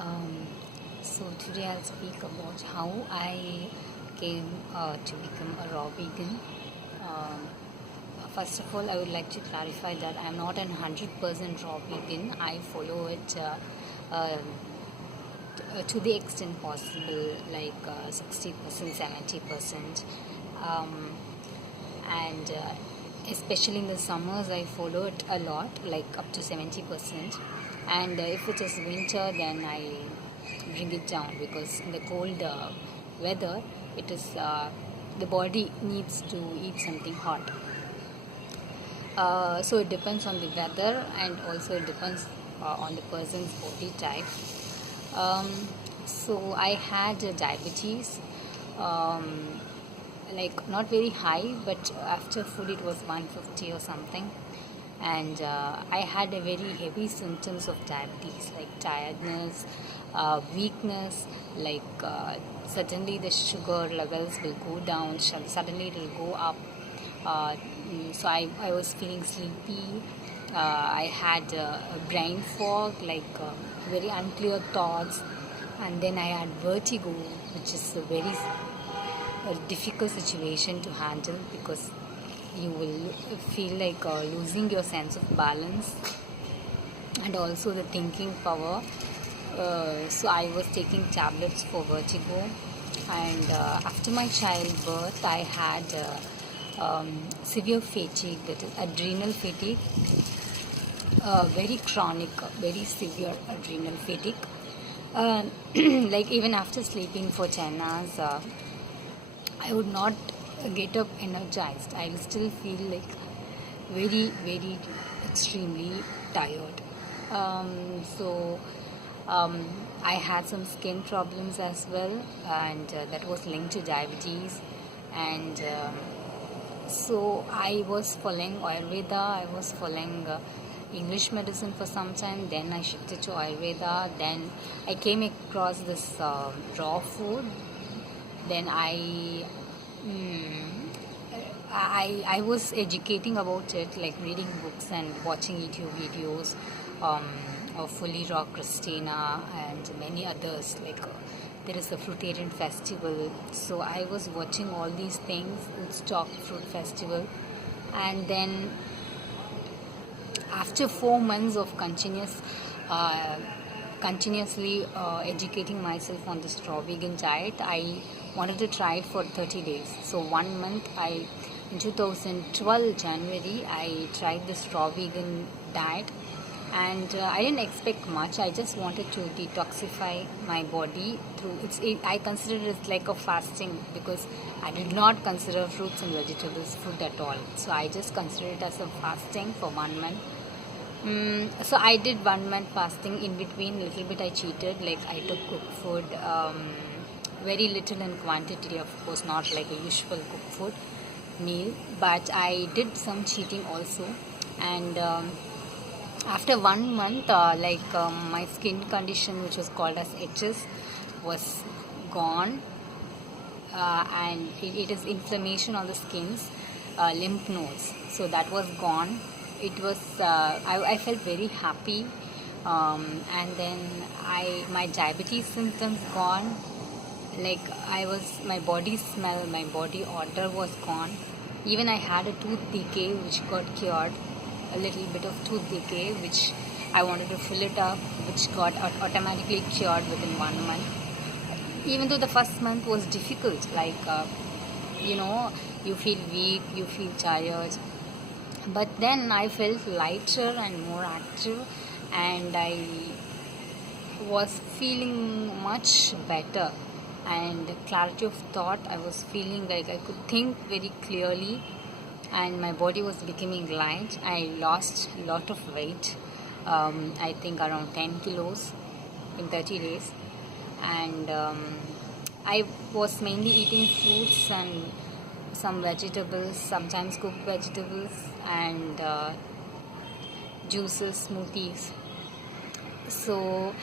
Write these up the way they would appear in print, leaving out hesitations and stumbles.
Um, so today I'll speak about how I came to become a raw vegan. Um, First of all, I would like to clarify that I'm not an 100% raw vegan. I follow it to the extent possible, like 60%, 70%. Um, and especially in the summers, I follow it a lot, like up to 70%. And if it is winter, then I bring it down, because in the cold weather, it is the body needs to eat something hot. So it depends on the weather, and also it depends on the person's body type. Um, so I had diabetes, um, like not very high, but after food it was 150 or something. And I had a very heavy symptoms of diabetes, like tiredness, weakness, like suddenly the sugar levels will go down, suddenly it will go up. So I was feeling sleepy. I had a brain fog, like very unclear thoughts, and then I had vertigo, which is a difficult situation to handle, because you will feel like losing your sense of balance and also the thinking power. So I was taking tablets for vertigo, and after my childbirth, I had severe fatigue, that is adrenal fatigue, very chronic, very severe adrenal fatigue. Uh, like even after sleeping for 10 hours, I would not get up energized. I will still feel like very, very extremely tired. So I had some skin problems as well, and that was linked to diabetes. And so I was following Ayurveda. I was following English medicine for some time. Then I shifted to Ayurveda. Then I came across this raw food. Then I was educating about it, like reading books and watching YouTube videos of Fully Raw Christina and many others. Like there is the Fruitarian Festival, so I was watching all these things, Woodstock Fruit Festival, and then after 4 months of continuously educating myself on this raw vegan diet, I wanted to try it for 30 days. So 1 month, in 2012 January, I tried this raw vegan diet, and I didn't expect much. I just wanted to detoxify my body through I consider it like a fasting, because I did not consider fruits and vegetables food at all. So I just consider it as a fasting for 1 month. So I did 1 month fasting. In between, little bit I cheated. Like I took cooked food, very little in quantity, of course, not like a usual cooked food meal. But I did some cheating also, and after 1 month, my skin condition, which was called as itches, was gone, and it is inflammation on the skins, lymph nodes. So that was gone. It was I felt very happy, and then my diabetes symptoms gone. Like my body smell, my body odor was gone. Even I had a tooth decay which got cured, a little bit of tooth decay which I wanted to fill it up, which got automatically cured within 1 month. Even though the first month was difficult, like you feel weak, you feel tired, but then I felt lighter and more active, and I was feeling much better, and clarity of thought. I was feeling like I could think very clearly, and my body was becoming light. I lost a lot of weight, I think around 10 kilos in 30 days, and I was mainly eating fruits and some vegetables, sometimes cooked vegetables, and juices, smoothies. So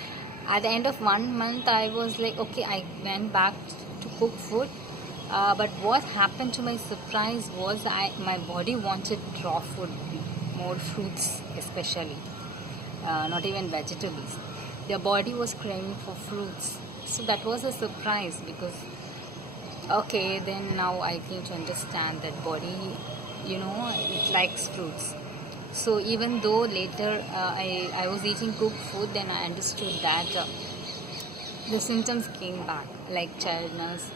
at the end of 1 month, I was like, okay, I went back to cook food. But what happened, to my surprise, was my body wanted raw food, more fruits especially, not even vegetables. their body was craving for fruits. So that was a surprise because, okay, then now I came to understand that body, it likes fruits. So even though later I was eating cooked food, then I understood that the symptoms came back, like tiredness,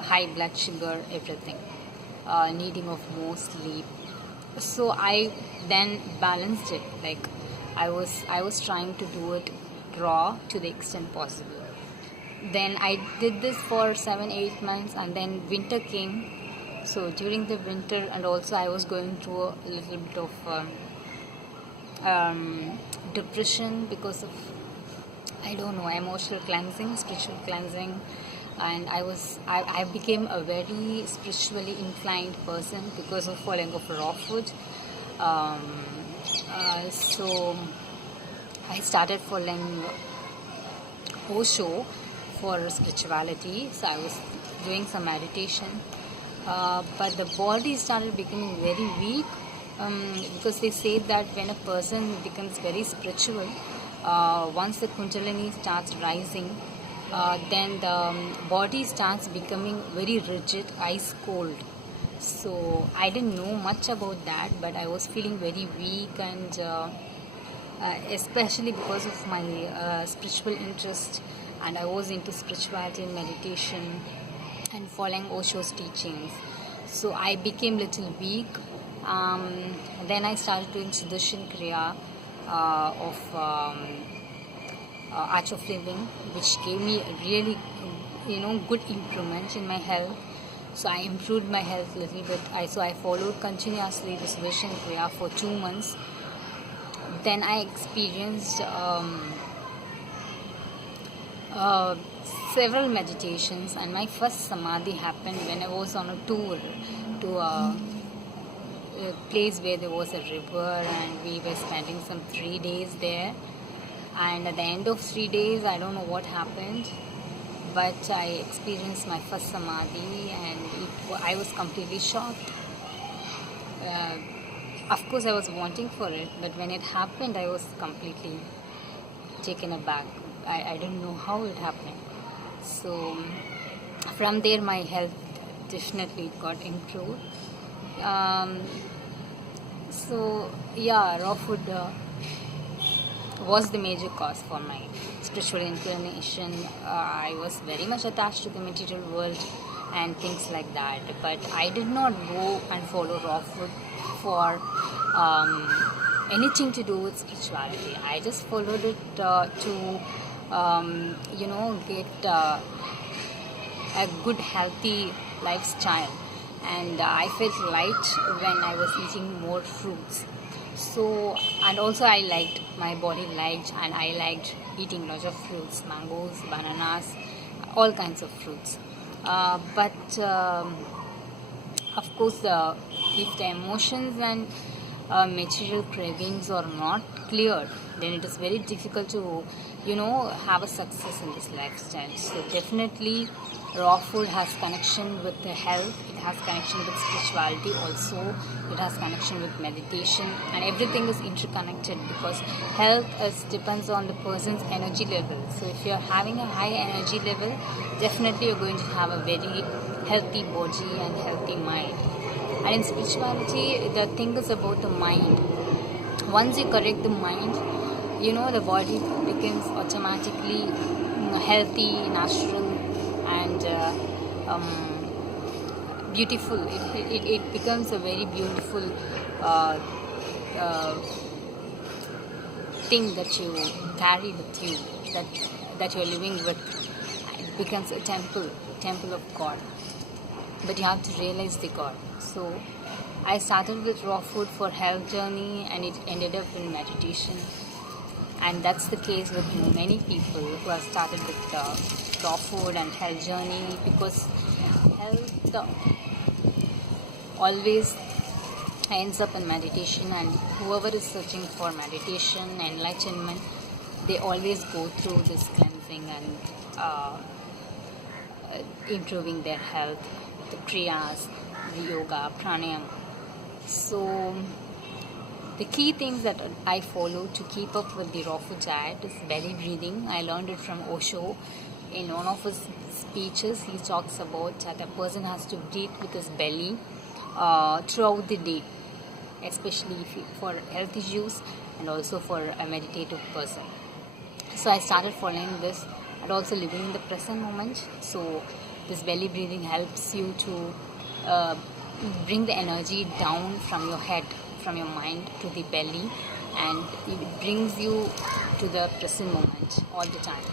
high blood sugar, everything, needing of more sleep. So I then balanced it. Like I was trying to do it raw to the extent possible. Then I did this for 7-8 months, and then winter came. So during the winter, and also I was going through a little bit of depression because of, I don't know, emotional cleansing, spiritual cleansing, and I became a very spiritually inclined person because of following of raw food. Um, so I started following Osho for spirituality. So I was doing some meditation, but the body started becoming very weak, because they say that when a person becomes very spiritual, once the Kundalini starts rising, then the body starts becoming very rigid, ice cold. So I didn't know much about that, but I was feeling very weak, and especially because of my spiritual interest, and I was into spirituality and meditation and following Osho's teachings. So I became little weak. Then I started doing Sudarshan Kriya of Arch of Living, which gave me really, good improvement in my health. So I improved my health a little bit. So I followed continuously this Sudarshan Kriya for 2 months. Then I experienced several meditations, and my first samadhi happened when I was on a tour to a place where there was a river, and we were spending some 3 days there. And at the end of 3 days, I don't know what happened, but I experienced my first samadhi, and I was completely shocked. Of course, I was wanting for it, but when it happened, I was completely taken aback. I didn't know how it happened. So from there, my health definitely got improved. So yeah, raw food was the major cause for my spiritual inclination. I was very much attached to the material world and things like that, but I did not go and follow raw food for anything to do with spirituality. I just followed it to get a good healthy lifestyle, and I felt light when I was eating more fruits. So, and also my body liked, and I liked eating lots of fruits, mangoes, bananas, all kinds of fruits. But of course, if the emotions and material cravings are not cleared, then it is very difficult to have a success in this lifestyle. So definitely raw food has connection with the health, it has connection with spirituality also, it has connection with meditation, and everything is interconnected because health depends on the person's energy level. So if you're having a high energy level, definitely you're going to have a very healthy body and healthy mind. And in spirituality, the thing is about the mind. Once you correct the mind, the body becomes automatically healthy, natural, and beautiful. It becomes a very beautiful thing that you carry with you, that you're living with. It becomes a temple of God. But you have to realize the God. So I started with raw food for health journey, and it ended up in meditation. And that's the case with many people who have started with raw food and health journey, because health always ends up in meditation, and whoever is searching for meditation, enlightenment, they always go through this cleansing and improving their health, the kriyas, the yoga, pranayama. So The key things that I follow to keep up with the raw food diet is belly breathing. I learned it from Osho. In one of his speeches, he talks about that a person has to breathe with his belly throughout the day, especially for health issues and also for a meditative person. So I started following this and also living in the present moment. So this belly breathing helps you to bring the energy down from your head, from your mind to the belly, and it brings you to the present moment all the time.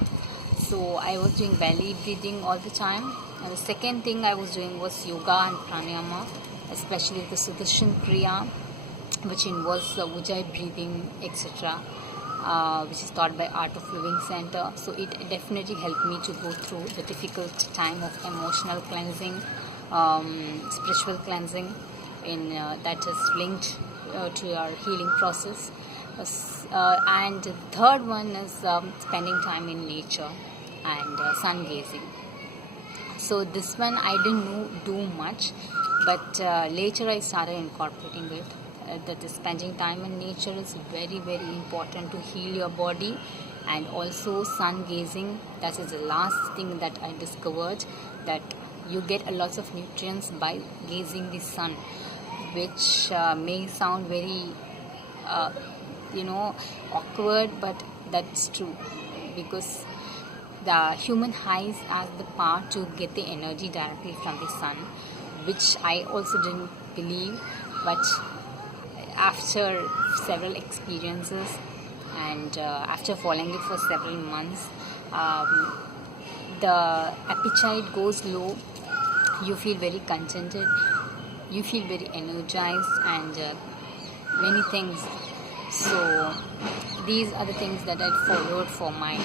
So I was doing belly breathing all the time. And the second thing I was doing was yoga and pranayama, especially the Sudarshan Kriya, which involves the Ujjayi breathing, etc., which is taught by Art of Living Center. So it definitely helped me to go through the difficult time of emotional cleansing, spiritual cleansing, that is linked to your healing process. And the third one is spending time in nature and sun gazing. So this one I didn't do much, but later I started incorporating it. That is, spending time in nature is very, very important to heal your body. And also sun gazing, that is the last thing that I discovered, that you get a lot of nutrients by gazing the sun, which may sound very awkward, but that's true, because the human eyes has the power to get the energy directly from the sun, which I also didn't believe. But after several experiences and after following it for several months, the appetite goes low, you feel very contented, you feel very energized, and many things. So these are the things that I followed for my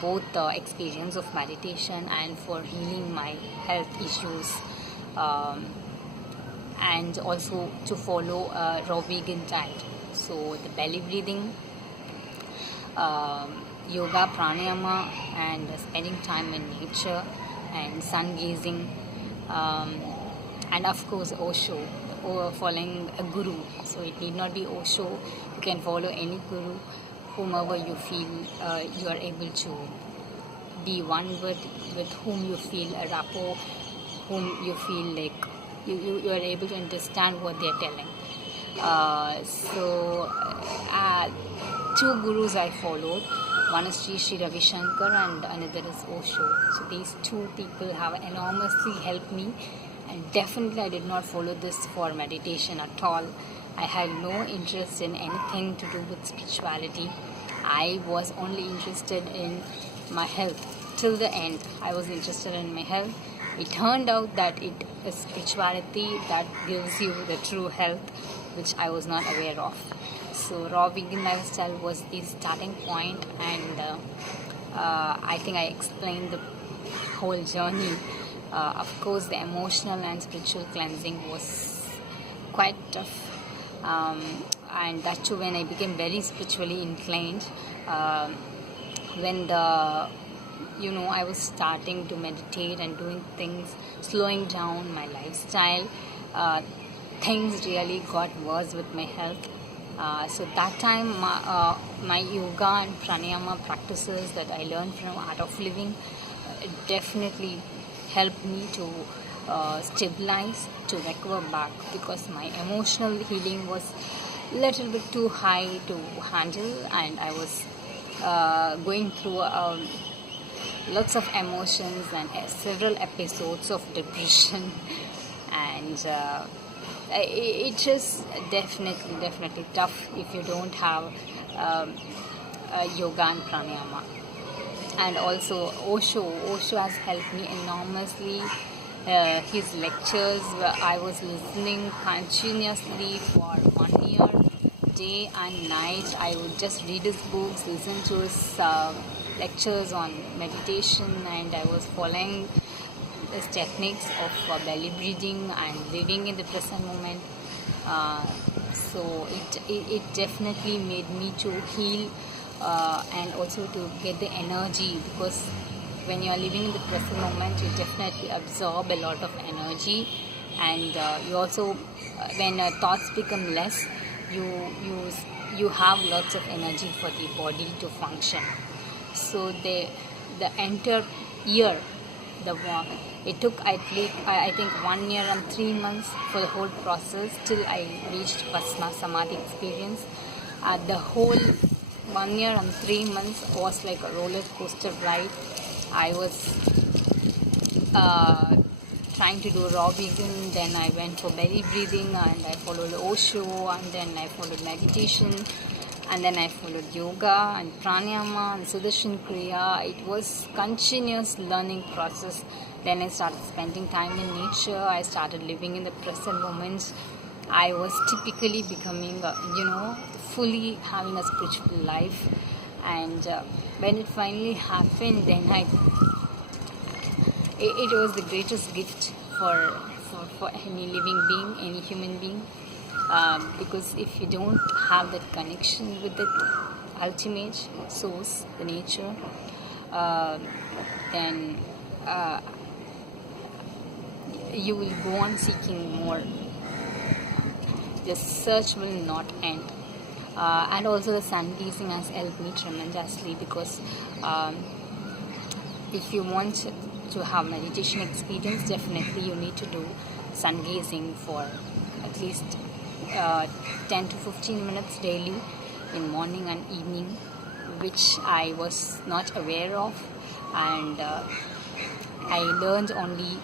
both the experience of meditation and for healing my health issues, and also to follow a raw vegan diet. So the belly breathing, yoga, pranayama, and spending time in nature and sun gazing, and of course Osho, or following a guru. So it need not be Osho, you can follow any guru, whomever you feel you are able to be one with whom you feel a rapport, whom you feel like you are able to understand what they are telling. Two gurus I followed. One is Sri Ravi Shankar and another is Osho. So these two people have enormously helped me, and definitely I did not follow this for meditation at all. I had no interest in anything to do with spirituality. I was only interested in my health. Till the end, I was interested in my health. It turned out that it is spirituality that gives you the true health, which I was not aware of. So raw vegan lifestyle was the starting point, and I think I explained the whole journey. Of course, the emotional and spiritual cleansing was quite tough, and that too when I became very spiritually inclined, when I was starting to meditate and doing things, slowing down my lifestyle, things really got worse with my health. So that time my yoga and pranayama practices that I learned from Art of Living definitely helped me to stabilize, to recover back, because my emotional healing was a little bit too high to handle, and I was going through lots of emotions and several episodes of depression, and it is definitely tough if you don't have yoga and pranayama. And also Osho has helped me enormously. His lectures, I was listening continuously for 1 year, day and night. I would just read his books, listen to his lectures on meditation, and I was following his techniques of belly breathing and living in the present moment. So it definitely made me to heal and also to get the energy, because when you are living in the present moment, you definitely absorb a lot of energy, and you also when thoughts become less, you use you have lots of energy for the body to function. So the entire year, it took I think 1 year and 3 months for the whole process till I reached Pasma Samadhi experience. The whole 1 year and 3 months was like a roller coaster ride. I was trying to do raw vegan, then I went for belly breathing, and I followed Osho, and then I followed meditation, and then I followed yoga and pranayama and Sudarshan Kriya. It was continuous learning process. Then I started spending time in nature. I started living in the present moments. I was typically becoming, fully having a spiritual life. And when it finally happened, then it was the greatest gift for any living being, any human being. Because if you don't have that connection with the ultimate source, the nature, then you will go on seeking more. The search will not end. And also the sun gazing has helped me tremendously, because if you want to have meditation experience, definitely you need to do sun gazing for at least 10 to 15 minutes daily in morning and evening, which I was not aware of, and I learned only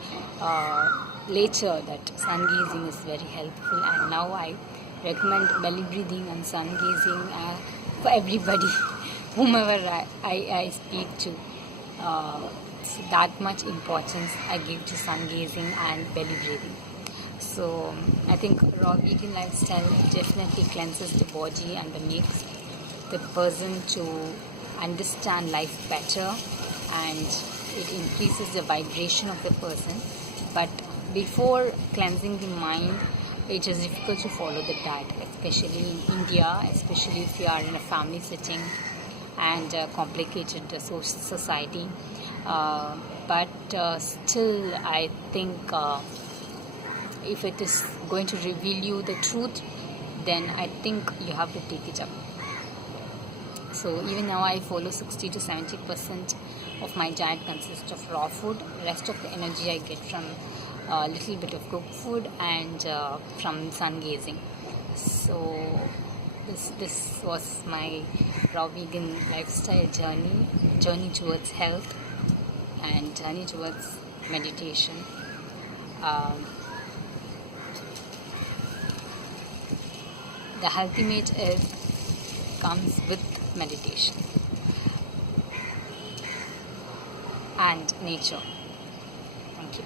later that sun gazing is very helpful, and now I recommend belly breathing and sun gazing for everybody whomever I speak to. So that much importance I give to sun gazing and belly breathing. So I think raw vegan lifestyle definitely cleanses the body and makes the person to understand life better, and it increases the vibration of the person. But before cleansing the mind, it is difficult to follow the diet, especially in India, especially if you are in a family setting and complicated society. But still, I think if it is going to reveal you the truth, then I think you have to take it up. So even now I follow 60 to 70% of my diet consists of raw food. Rest of the energy I get from a little bit of cooked food and from sun gazing. So this was my raw vegan lifestyle journey towards health and journey towards meditation. The ultimate comes with meditation and nature. Thank you.